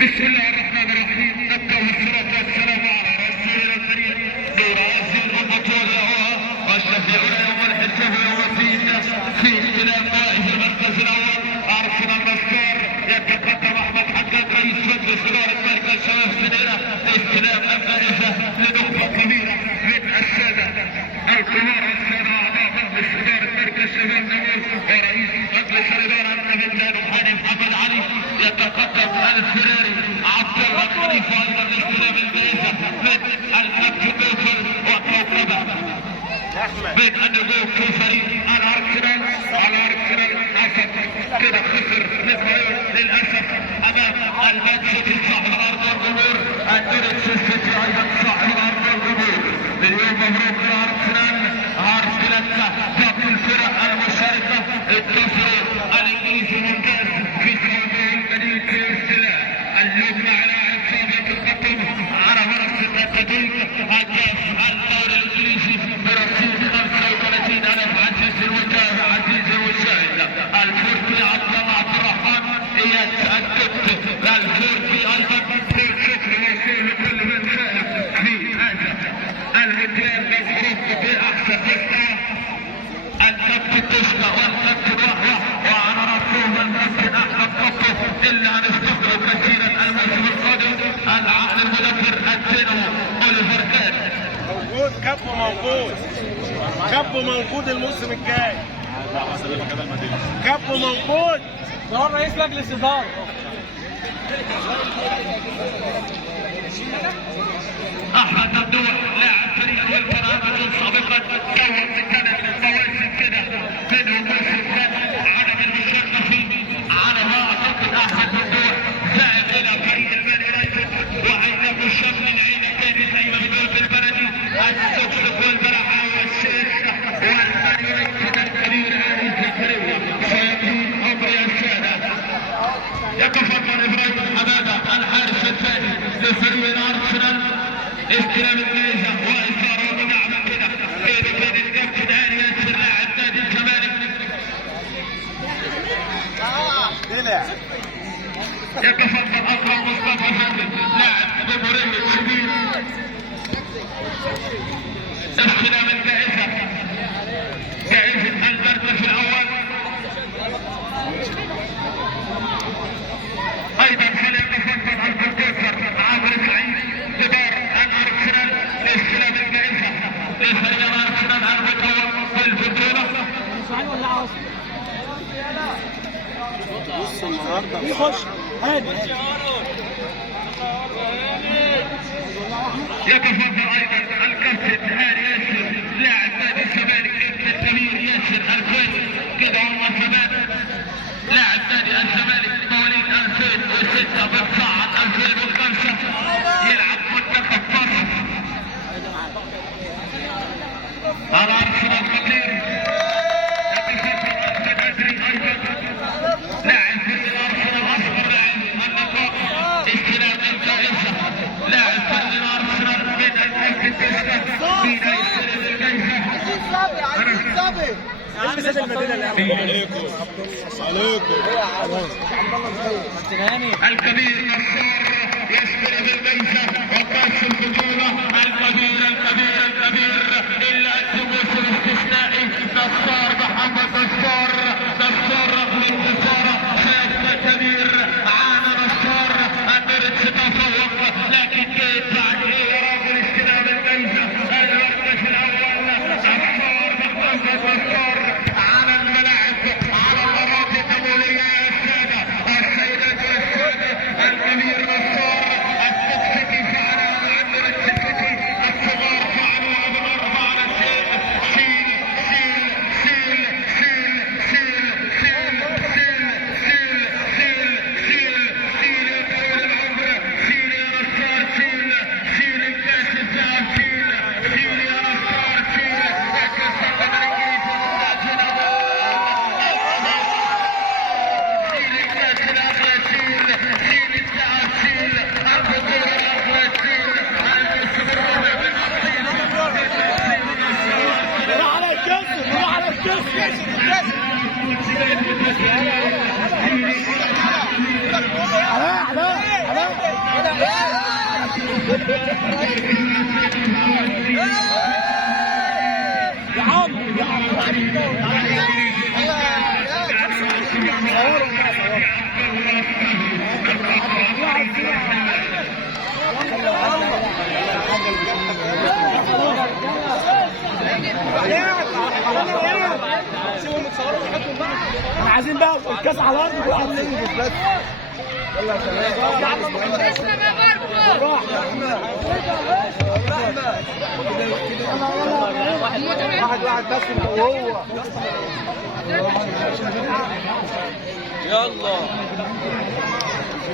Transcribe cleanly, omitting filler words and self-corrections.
بسم الله الرحمن الرحيم. نبدأ والصلاة والسلام على رسولنا الكريم نور عزيز البطولة والشفيعون يوم الحساب يوم الدين في استلام فائز المركز الأول أرسنال مستور. يتقدم أحمد حقق رئيس مجلس إدارة مركز شباب سنيرة لاستلام الجائزة لنخبة كبيرة من السادة الكبار والسادة أعضاء مجلس إدارة مركز شباب نمور ورئيس مجلس الإدارة النبيل وحاني محمد علي. يتقدم الفراري عبد الله الخليفة أيضا لاستلام الجائزة من الكابتن نوفل وكوكبة من النجوم في فريق الأرسنال. أسد كده خسر للفريق للأسف أمام المان سيتي صاحب الأرض والجمهور. الدوري السيتي أيضا صاحب الأرض والجمهور. اليوم مبروك الأرسنال. ضبط الفرق المشاركة انتصروا الإنجليزي الممتاز في سعودية الجديد في الاستلام. اليوم مع لاعب سابق القطب على منصة التدريب هداف الدوري الإنجليزي برصيد 35,000 عزيز المتابع عزيز المشاهد. الفورتي عبد الله عبد الرحمن يتأكد الفورتي أيضا كل شكر وصول لكل من شاهد في هذا المكان مبروك بأحسن مستوى. الكابتن تشكى والكابتن وهوة وعلى رأسهم الكابتن أحمد قطب اللي هنفتقده كثيرا الموسم القادم. العقل المدبر الدينامو أوليفر كان موجود. كابو موجود الموسم الجاي. كابو موجود. ده رئيس مجلس إدارة. أحمد ممدوح لاعب فريق والبرامج سابقا كون كانت مواسم كده منهم موسم كان عدم المشرفين على ما أعتقد. أحمد ممدوح ذهب إلى فريق المان يونايتد وعينه الشم من عين الثاني زي ما بنقول بالبلدي السكسك والبرحة والشيخ والمان يونايتد الكبير هذه الفريق سيكون أمر السادة. يتفضل إبراهيم حمادة الحارس الثاني لفريق الأرسنال استلام الجائزة وإثارة ودعم كده بين الكابتن هاني ياسر لاعب نادي الزمالك. يتفضل أكرم مصطفى فندم لاعب جمهورية شبيل استلام الجائزة جائزة المركز الأول. أيضا فليتفضل البروفيسور عامر سعيد كبار الأرسنال لاستلام الجائزة لفريق الأرسنال المكون بالبطولة. بص النهارده يخش هاني. يتفضل أيضا الكابتن هاني ياسر لاعب نادي الزمالك ابن الكبير ياسر الفاني كده والله زمان لاعب نادي الزمالك مواليد 2006 بتصعد 2005 يلعب منتخب مصر. الأرسنال خطير. يتفضل أحمد أدري أيضا لاعب فريق الأرسنال أصغر لاعب اللقاء استلام الجائزة. لاعب فريق الأرسنال من الكابتن تشكى مين هيستلم الجائزة؟ البس المدينة الأول. الكبير نصار يستلم الجائزة وكأس البطولة. الكبير إلا التموسم الاستثنائي نصار محمد نصار رغم الخسارة سيبقى كبير. عانى نصار أمرت تتفوق لكن جيت بعد إيه يا رجل استلام الجائزة المركز الأول. نصار محمد نصار على الملاعب على الأراضي الدولية يا السادة السيدات والسادة. الكبير نصار السكسكي فعل أمر السكسكي الصغار فعلوا أبغار فعل احنا عايزين بقى الكاس على الارض كل واحد ينجز بس. واحد بس وهو يلا